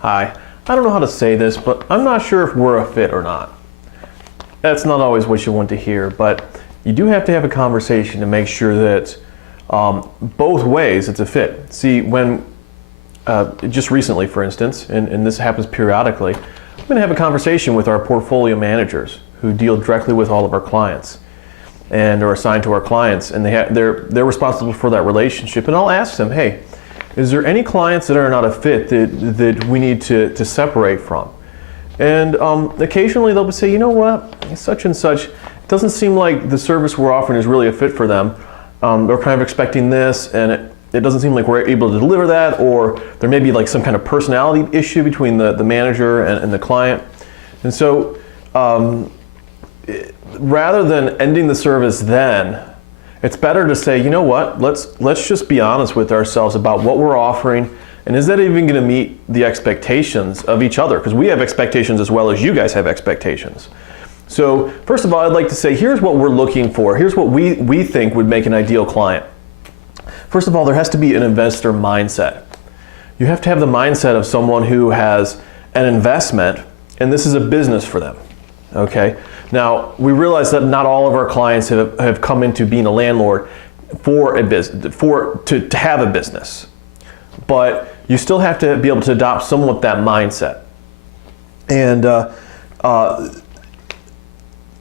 Hi, I don't know how to say this, but I'm not sure if we're a fit or not. That's not always what you want to hear, but you do have to have a conversation to make sure that both ways it's a fit. See, when just recently, for instance, and this happens periodically, I'm going to have a conversation with our portfolio managers who deal directly with all of our clients and are assigned to our clients, and they're responsible for that relationship. And I'll ask them, hey, is there any clients that are not a fit that we need to separate from? And occasionally they'll say, you know what, such and such, it doesn't seem like the service we're offering is really a fit for them. They're kind of expecting this, and it doesn't seem like we're able to deliver that, or there may be like some kind of personality issue between the manager and the client. And so rather than ending the service then, it's better to say, you know what, let's just be honest with ourselves about what we're offering, and is that even going to meet the expectations of each other? Because we have expectations as well as you guys have expectations. So first of all, I'd like to say, here's what we're looking for. Here's what we think would make an ideal client. First of all, there has to be an investor mindset. You have to have the mindset of someone who has an investment, and this is a business for them, okay? Now, we realize that not all of our clients have come into being a landlord for a business, to have a business. But you still have to be able to adopt somewhat that mindset. And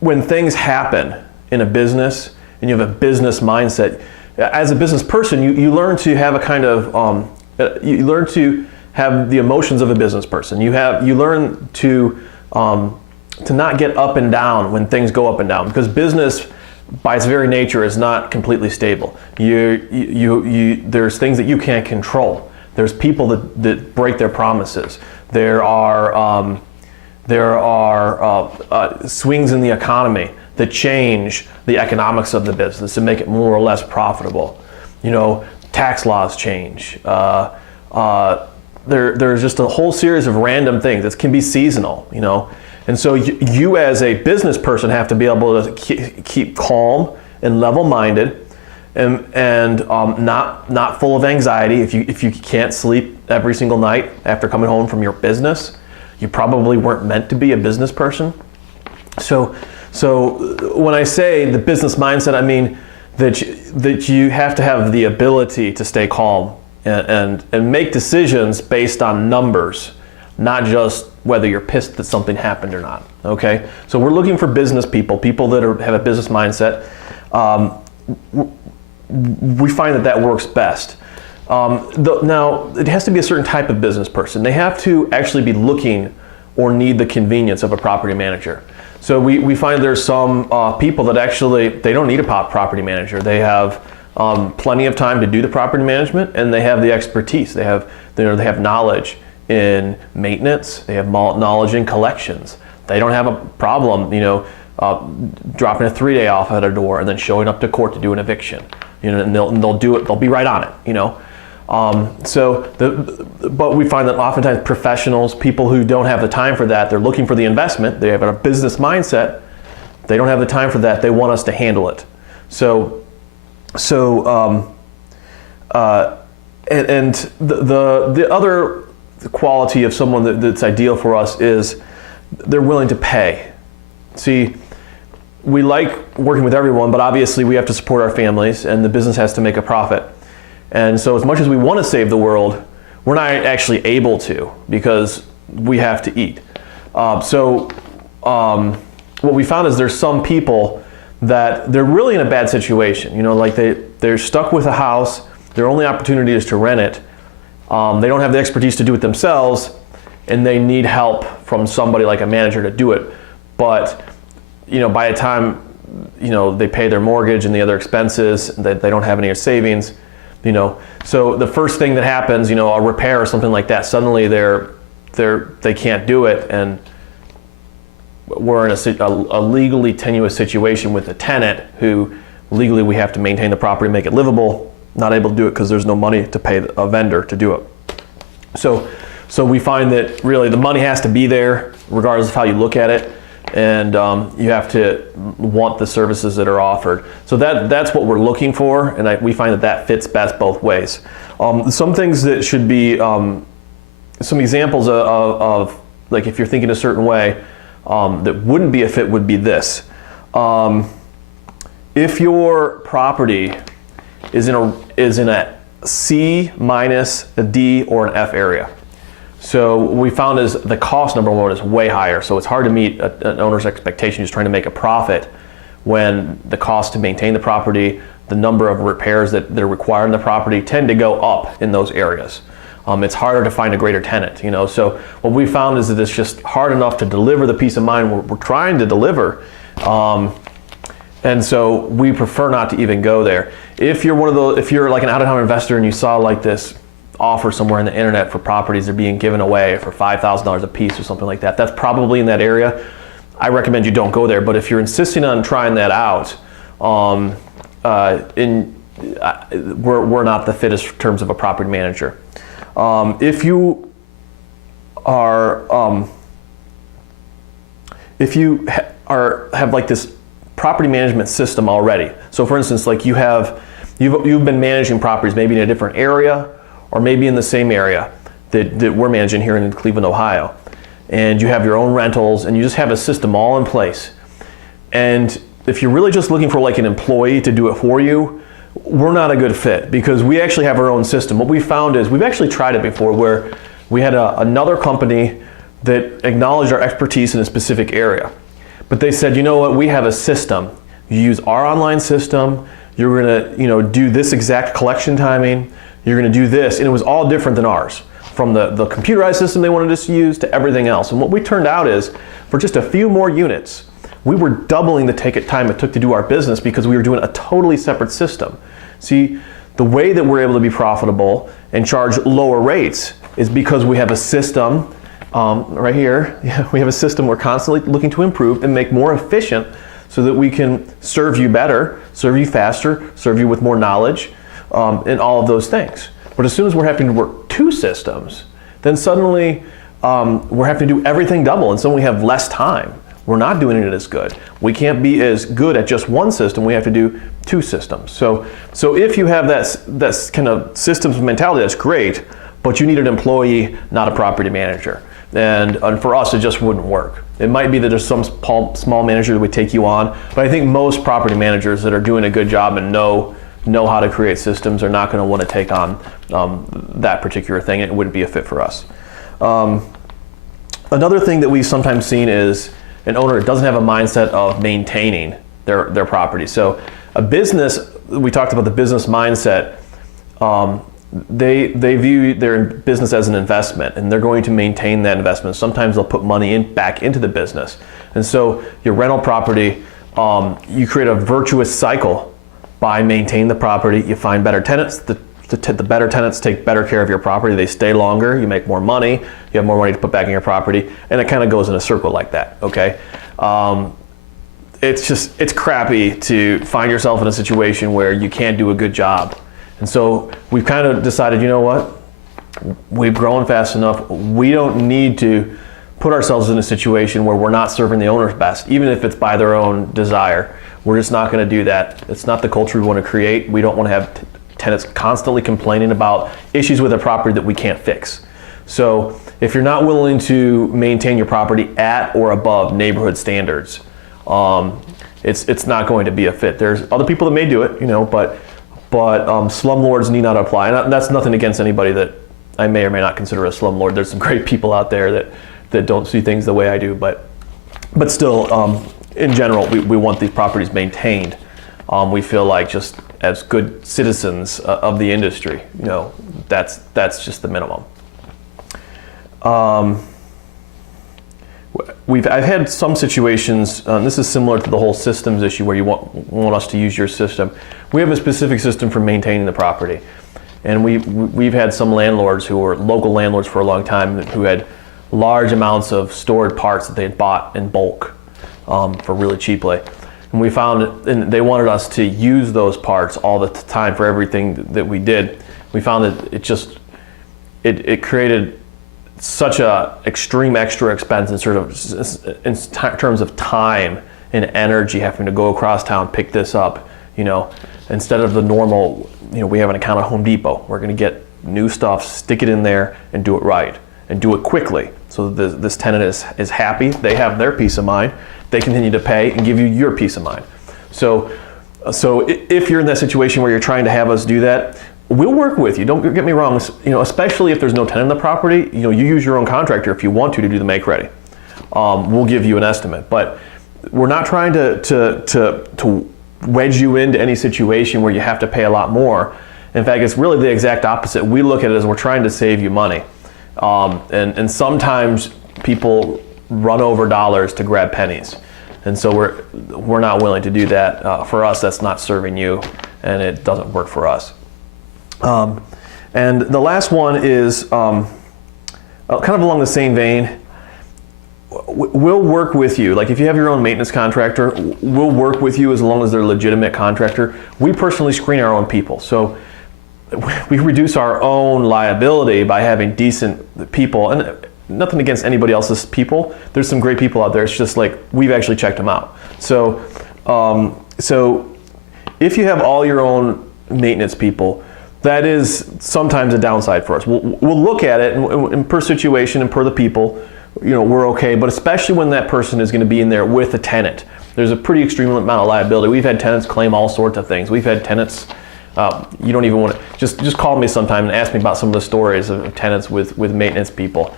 when things happen in a business and you have a business mindset, as a business person, you learn to have a kind of, you learn to have the emotions of a business person. You learn to not get up and down when things go up and down, because business by its very nature is not completely stable. There's things that you can't control. There's people that break their promises. There are swings in the economy that change the economics of the business and make it more or less profitable. You know, tax laws change. There's just a whole series of random things that can be seasonal, you know. And so you as a business person have to be able to keep calm and level-minded and not full of anxiety. If you can't sleep every single night after coming home from your business, you probably weren't meant to be a business person. So when I say the business mindset, I mean that you have to have the ability to stay calm and make decisions based on numbers, not just whether you're pissed that something happened or not, okay? So we're looking for business people that have a business mindset. We find that works best. Now, it has to be a certain type of business person. They have to actually be looking or need the convenience of a property manager. So we find there's some people that actually, they don't need a property manager. They have plenty of time to do the property management, and they have the expertise. They have knowledge in maintenance. They have knowledge in collections. They don't have a problem, you know, dropping a 3-day off at a door and then showing up to court to do an eviction. You know, and they'll do it. They'll be right on it. You know. But we find that oftentimes professionals, people who don't have the time for that, they're looking for the investment. They have a business mindset. They don't have the time for that. They want us to handle it. And the other quality of someone that's ideal for us is they're willing to pay. See, we like working with everyone, but obviously we have to support our families, and the business has to make a profit. And so as much as we want to save the world, we're not actually able to, because we have to eat. What we found is there's some people that they're really in a bad situation. You know, like they're stuck with a house. Their only opportunity is to rent it. They don't have the expertise to do it themselves, and they need help from somebody like a manager to do it. But, you know, by the time, you know, they pay their mortgage and the other expenses, they don't have any savings, you know. So the first thing that happens, you know, a repair or something like that, suddenly they can't do it, and we're in a legally tenuous situation with the tenant who legally we have to maintain the property, make it livable, not able to do it because there's no money to pay a vendor to do it. So we find that really the money has to be there regardless of how you look at it, and you have to want the services that are offered. So that's what we're looking for, and we find that fits best both ways. Some things that should be some examples of like if you're thinking a certain way that wouldn't be a fit would be this. If your property is in a C minus, a D, or an F area. So what we found is the cost, number one, is way higher. So it's hard to meet an owner's expectation who's trying to make a profit when the cost to maintain the property, the number of repairs that are required in the property tend to go up in those areas. It's harder to find a greater tenant, you know. So what we found is that it's just hard enough to deliver the peace of mind we're trying to deliver. And so we prefer not to even go there. If you're like an out-of-town investor and you saw like this offer somewhere on the internet for properties that are being given away for $5,000 a piece or something like that, that's probably in that area. I recommend you don't go there. But if you're insisting on trying that out, we're not the fittest in terms of a property manager. If you have like this property management system already. So for instance, like you've been managing properties maybe in a different area or maybe in the same area that we're managing here in Cleveland, Ohio. And you have your own rentals and you just have a system all in place. And if you're really just looking for like an employee to do it for you, we're not a good fit because we actually have our own system. What we found is we've actually tried it before where we had another company that acknowledged our expertise in a specific area. But they said, you know what, we have a system. You use our online system, you're gonna do this exact collection timing, you're gonna do this, and it was all different than ours. From the computerized system they wanted us to use to everything else. And what we turned out is, for just a few more units, we were doubling the time it took to do our business because we were doing a totally separate system. See, the way that we're able to be profitable and charge lower rates is because we have a system right here. We have a system we're constantly looking to improve and make more efficient so that we can serve you better, serve you faster, serve you with more knowledge, and all of those things. But as soon as we're having to work two systems, then suddenly we're having to do everything double, and suddenly we have less time. We're not doing it as good. We can't be as good at just one system. We have to do two systems. So if you have that kind of systems mentality, that's great, but you need an employee, not a property manager. And for us, it just wouldn't work. It might be that there's some small manager that would take you on, but I think most property managers that are doing a good job and know how to create systems are not going to want to take on that particular thing. It wouldn't be a fit for us. Another thing that we've sometimes seen is an owner that doesn't have a mindset of maintaining their property. So a business, we talked about the business mindset, they view their business as an investment and they're going to maintain that investment. Sometimes they'll put money back into the business. And so your rental property, you create a virtuous cycle by maintaining the property. You find better tenants. The better tenants take better care of your property. They stay longer. You make more money. You have more money to put back in your property. And it kind of goes in a circle like that, okay? It's crappy to find yourself in a situation where you can't do a good job. And so we've kind of decided, you know what? We've grown fast enough. We don't need to put ourselves in a situation where we're not serving the owners best, even if it's by their own desire. We're just not going to do that. It's not the culture we want to create. We don't want to have tenants constantly complaining about issues with a property that we can't fix. So if you're not willing to maintain your property at or above neighborhood standards, it's not going to be a fit. There's other people that may do it, but slumlords need not apply. And that's nothing against anybody that I may or may not consider a slumlord. There's some great people out there that don't see things the way I do, but still, in general, we want these properties maintained. We feel like just as good citizens of the industry, that's just the minimum. I've had some situations, this is similar to the whole systems issue where you want us to use your system. We have a specific system for maintaining the property. And we've had some landlords who were local landlords for a long time who had large amounts of stored parts that they had bought in bulk for really cheaply. And we found, and they wanted us to use those parts all the time for everything that we did. We found that it created such a extreme extra expense in terms of time and energy, having to go across town, pick this up, instead of the normal, we have an account at Home Depot. We're going to get new stuff, stick it in there, and do it right. and do it quickly. So this tenant is happy, they have their peace of mind, they continue to pay and give you your peace of mind. So if you're in that situation where you're trying to have us do that, we'll work with you. Don't get me wrong. Especially if there's no tenant in the property, you use your own contractor if you want to do the make ready. We'll give you an estimate, but we're not trying to wedge you into any situation where you have to pay a lot more. In fact, it's really the exact opposite. We look at it as we're trying to save you money, and sometimes people run over dollars to grab pennies. And so we're not willing to do that. For us, that's not serving you, and it doesn't work for us. And the last one is kind of along the same vein. We'll work with you. Like if you have your own maintenance contractor, we'll work with you as long as they're a legitimate contractor. We personally screen our own people. So we reduce our own liability by having decent people. And nothing against anybody else's people. There's some great people out there. It's just like we've actually checked them out. So if you have all your own maintenance people, that is sometimes a downside for us. We'll look at it and per situation and per the people, we're okay. But especially when that person is going to be in there with a tenant, there's a pretty extreme amount of liability. We've had tenants claim all sorts of things. We've had tenants. You don't even want to just call me sometime and ask me about some of the stories of tenants with maintenance people.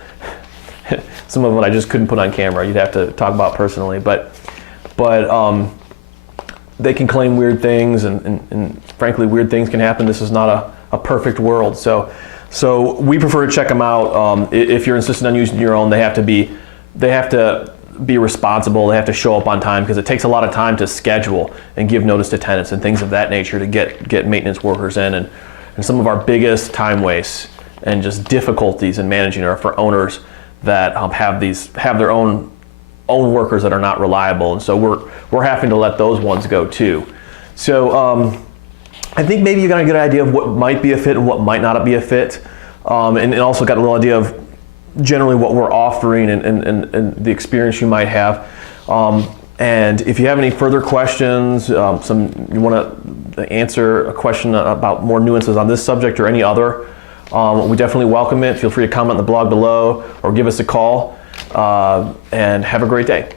Some of them I just couldn't put on camera. You'd have to talk about personally, but they can claim weird things, and frankly, weird things can happen. This is not a perfect world, so we prefer to check them out. If you're insisting on using your own, they have to be responsible. They have to show up on time because it takes a lot of time to schedule and give notice to tenants and things of that nature to get maintenance workers in. And some of our biggest time wastes and just difficulties in managing are for owners that have their own workers that are not reliable, and so we're having to let those ones go too. So I think maybe you got a good idea of what might be a fit and what might not be a fit, and also got a little idea of generally what we're offering and the experience you might have. And if you have any further questions, you want to answer a question about more nuances on this subject or any other, we definitely welcome it. Feel free to comment on the blog below or give us a call, and have a great day.